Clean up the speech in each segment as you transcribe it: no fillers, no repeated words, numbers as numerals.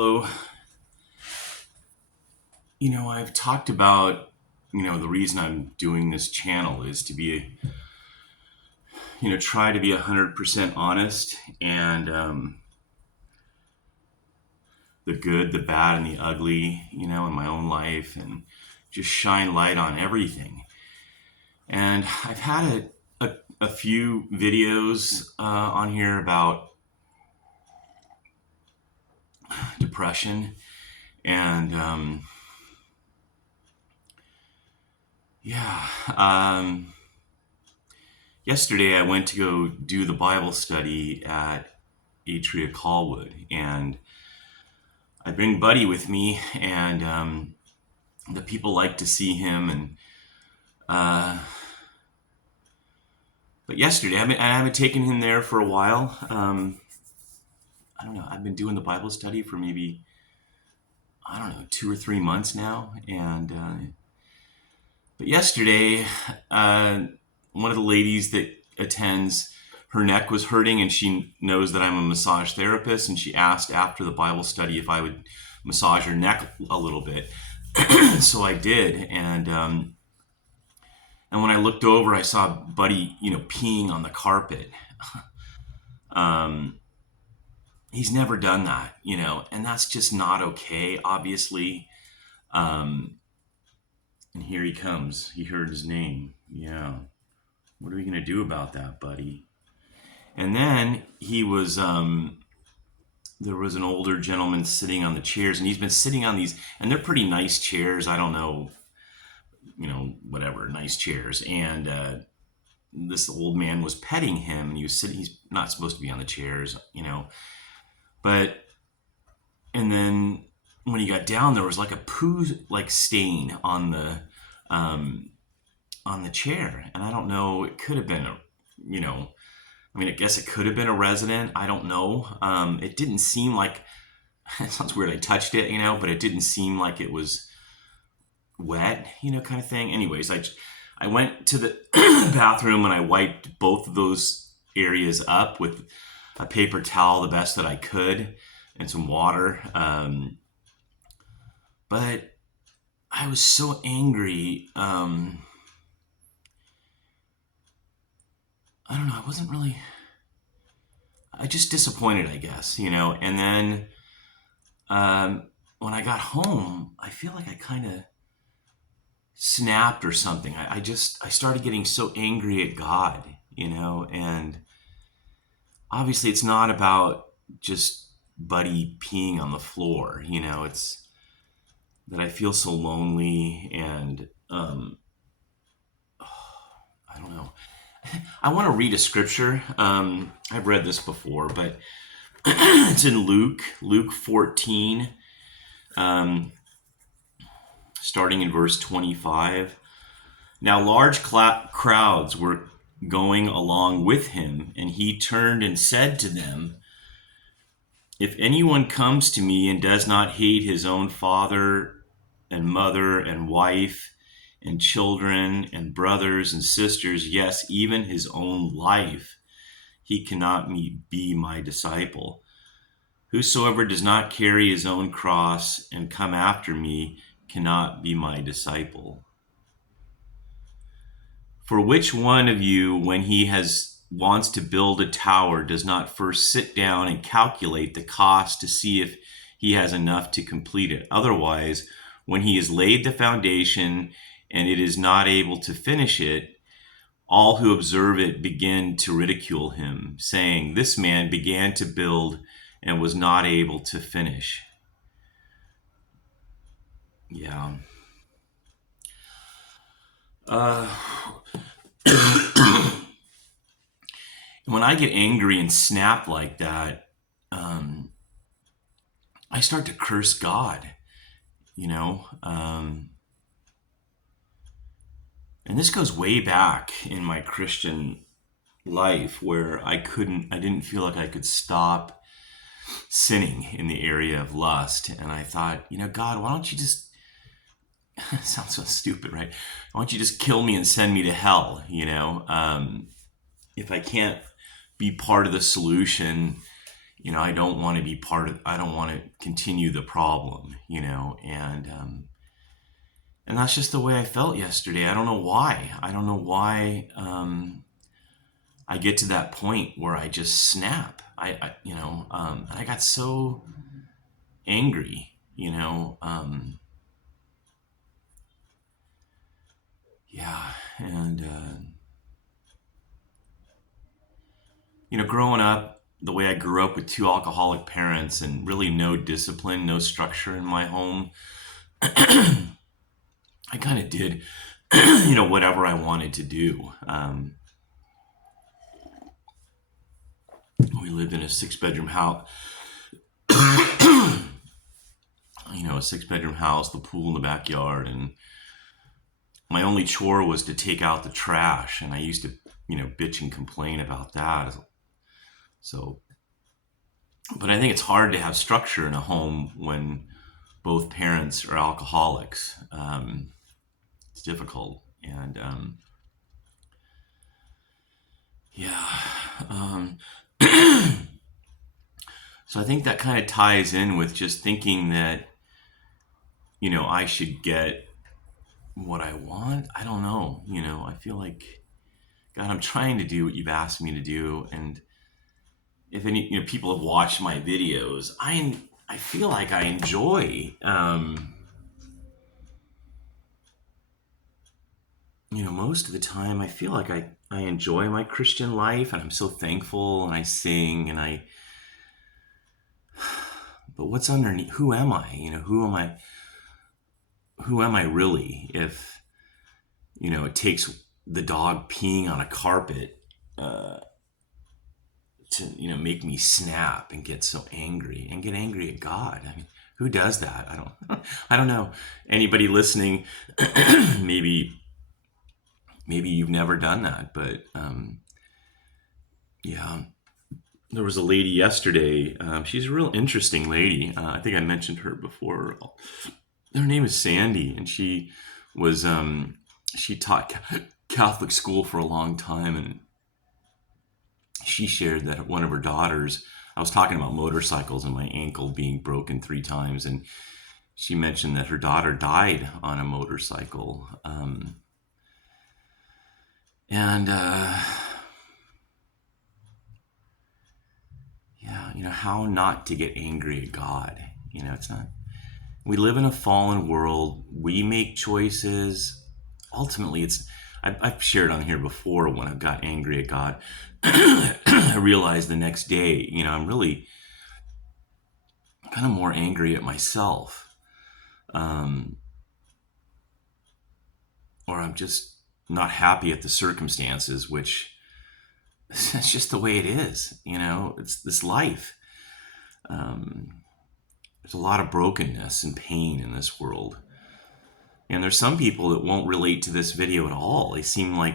Hello. I've talked about, the reason I'm doing this channel is to be, try to be 100% honest and the good, the bad, and the ugly, in my own life and just shine light on everything. And I've had a few videos on here about depression and yeah. Yesterday, I went to go do the Bible study at Atria Callwood, and I bring Buddy with me, and the people like to see him. And but yesterday, I haven't taken him there for a while. I don't know. I've been doing the Bible study for maybe 2 or 3 months now, and but yesterday, one of the ladies that attends, her neck was hurting, and she knows that I'm a massage therapist, and she asked after the Bible study if I would massage her neck a little bit. So I did, and when I looked over, I saw Buddy, peeing on the carpet. He's never done that, and that's just not okay, obviously. And here he comes. He heard his name. Yeah. What are we gonna do about that, Buddy? And then there was an older gentleman sitting on the chairs, and he's been sitting on these, and they're pretty nice chairs. I don't know, whatever, nice chairs. And this old man was petting him, and he was sitting. He's not supposed to be on the chairs, But and then when he got down, there was like a poo stain on the chair, and I don't know. It could have been I guess it could have been a resident. I don't know. It didn't seem like, it sounds weird, I touched it, but it didn't seem like it was wet, kind of thing. Anyways, I went to the bathroom and I wiped both of those areas up with a paper towel the best that I could and some water. But I was so angry. I don't know. I just disappointed, I guess, And then when I got home, I feel like I kind of snapped or something. I started getting so angry at God, and obviously it's not about just Buddy peeing on the floor, it's that I feel so lonely and I don't know. I want to read a scripture. I've read this before, but it's in Luke 14, starting in verse 25. Now large crowds were going along with him, and he turned and said to them, "If anyone comes to me and does not hate his own father and mother and wife and children and brothers and sisters, yes, even his own life, he cannot be my disciple. Whosoever does not carry his own cross and come after me cannot be my disciple. For which one of you, when he wants to build a tower, does not first sit down and calculate the cost to see if he has enough to complete it? Otherwise, when he has laid the foundation and it is not able to finish it, all who observe it begin to ridicule him, saying, 'This man began to build and was not able to finish.'" Yeah. When I get angry and snap like that, I start to curse God, and this goes way back in my Christian life where I didn't feel like I could stop sinning in the area of lust. And I thought, God, why don't you just, it sounds so stupid, right? Why don't you just kill me and send me to hell? If I can't be part of the solution, I don't want to be I don't want to continue the problem, and that's just the way I felt yesterday. I don't know why. I don't know why I get to that point where I just snap. I got so angry, yeah. And, growing up the way I grew up with two alcoholic parents and really no discipline, no structure in my home, I kind of did, whatever I wanted to do. We lived in a six-bedroom house, the pool in the backyard, and my only chore was to take out the trash. And I used to, bitch and complain about that. So, but I think it's hard to have structure in a home when both parents are alcoholics. It's difficult. And yeah. So I think that kind of ties in with just thinking that, I should get what I want. I don't know. I feel like, God, I'm trying to do what you've asked me to do. And if any, people have watched my videos, I feel like I enjoy, most of the time, I feel like I enjoy my Christian life, and I'm so thankful, and I sing, but what's underneath? Who am I? Who am I really? If, it takes the dog peeing on a carpet, to, make me snap and get so angry and get angry at God. I mean, who does that? I don't know. Anybody listening, maybe you've never done that, but yeah. There was a lady yesterday. She's a real interesting lady. I think I mentioned her before. Her name is Sandy, and was she taught Catholic school for a long time, and she shared that one of her daughters. I was talking about motorcycles and my ankle being broken 3 times, and she mentioned that her daughter died on a motorcycle. And yeah, how not to get angry at God. It's not. We live in a fallen world. We make choices. Ultimately, I've shared on here before when I got angry at God. I realized the next day, I'm really kind of more angry at myself. Or I'm just not happy at the circumstances, which it's just the way it is. It's this life. There's a lot of brokenness and pain in this world. And there's some people that won't relate to this video at all. They seem like,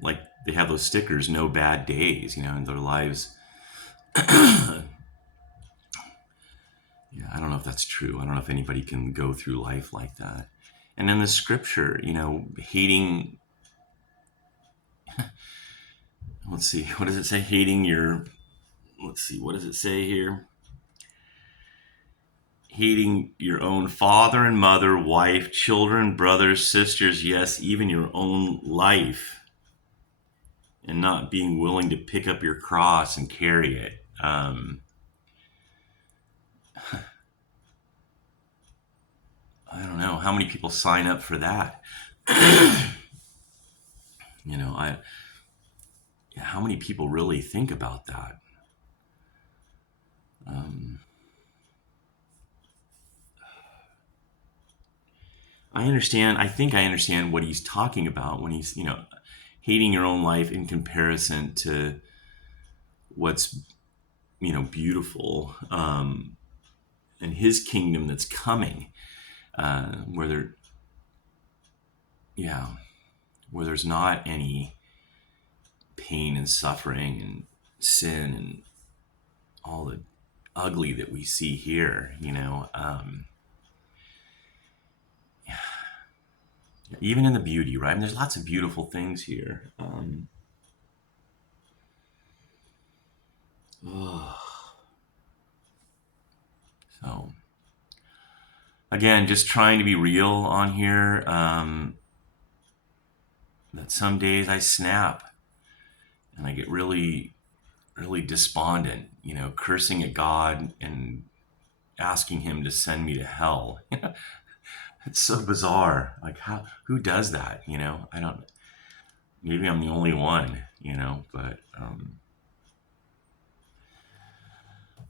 like they have those stickers, no bad days, in their lives. Yeah, I don't know if that's true. I don't know if anybody can go through life like that. And then the scripture, hating, let's see, what does it say? What does it say here? Hating your own father and mother, wife, children, brothers, sisters, yes, even your own life, and not being willing to pick up your cross and carry it. I don't know how many people sign up for that. How many people really think about that? I think I understand what he's talking about when he's, hating your own life in comparison to what's, beautiful, and his kingdom that's coming, where where there's not any pain and suffering and sin and all the ugly that we see here, even in the beauty, right? And there's lots of beautiful things here. again, just trying to be real on here. That some days I snap and I get really, really despondent, cursing at God and asking Him to send me to hell. It's so bizarre. Like, who does that? I don't, maybe I'm the only one, but,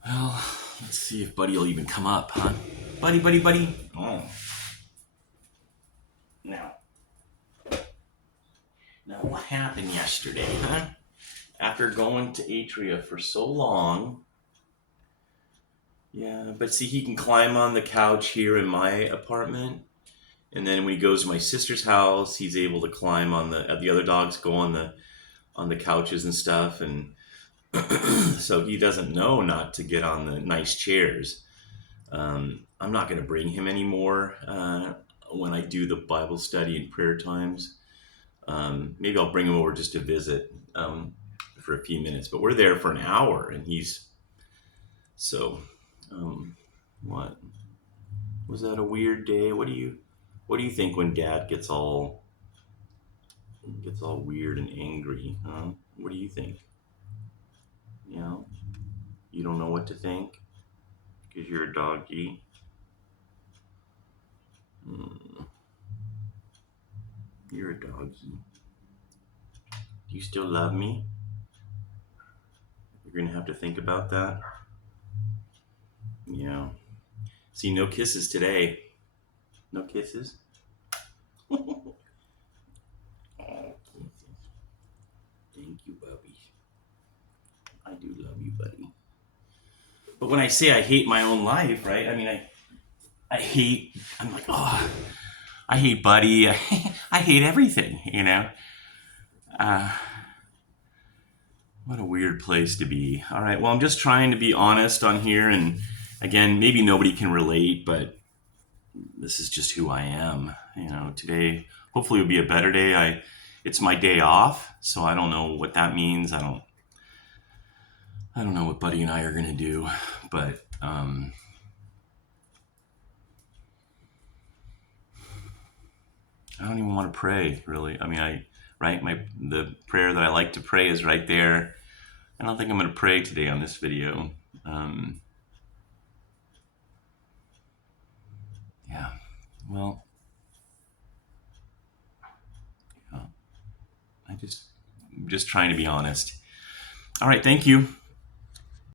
well, let's see if Buddy will even come up, huh? Buddy, buddy, buddy. Oh. Now, what happened yesterday, huh? After going to Atria for so long. Yeah, but see, he can climb on the couch here in my apartment. And then when he goes to my sister's house, he's able to climb on the other dogs go on the couches and stuff. And so he doesn't know not to get on the nice chairs. I'm not going to bring him anymore when I do the Bible study and prayer times. Maybe I'll bring him over just to visit for a few minutes, but we're there for an hour, and he's so. What was that? A weird day? What do you think when Dad gets all weird and angry? Huh? What do you think? You don't know what to think because you're a doggy. You're a doggy. Do you still love me? You're gonna have to think about that. Yeah. See, no kisses today. No kisses. Oh, kisses. Thank you, Bubby. I do love you, buddy. But when I say I hate my own life, right? I mean, I'm like, oh, I hate Buddy. I hate everything, Uh, what a weird place to be. All right, well, I'm just trying to be honest on here. And again, maybe nobody can relate, but this is just who I am. Today, hopefully will be a better day. It's my day off, so I don't know what that means. I don't know what Buddy and I are going to do, but I don't even want to pray, really. I mean, the prayer that I like to pray is right there. I don't think I'm going to pray today on this video. Yeah, well, yeah, I'm just trying to be honest. All right, thank you.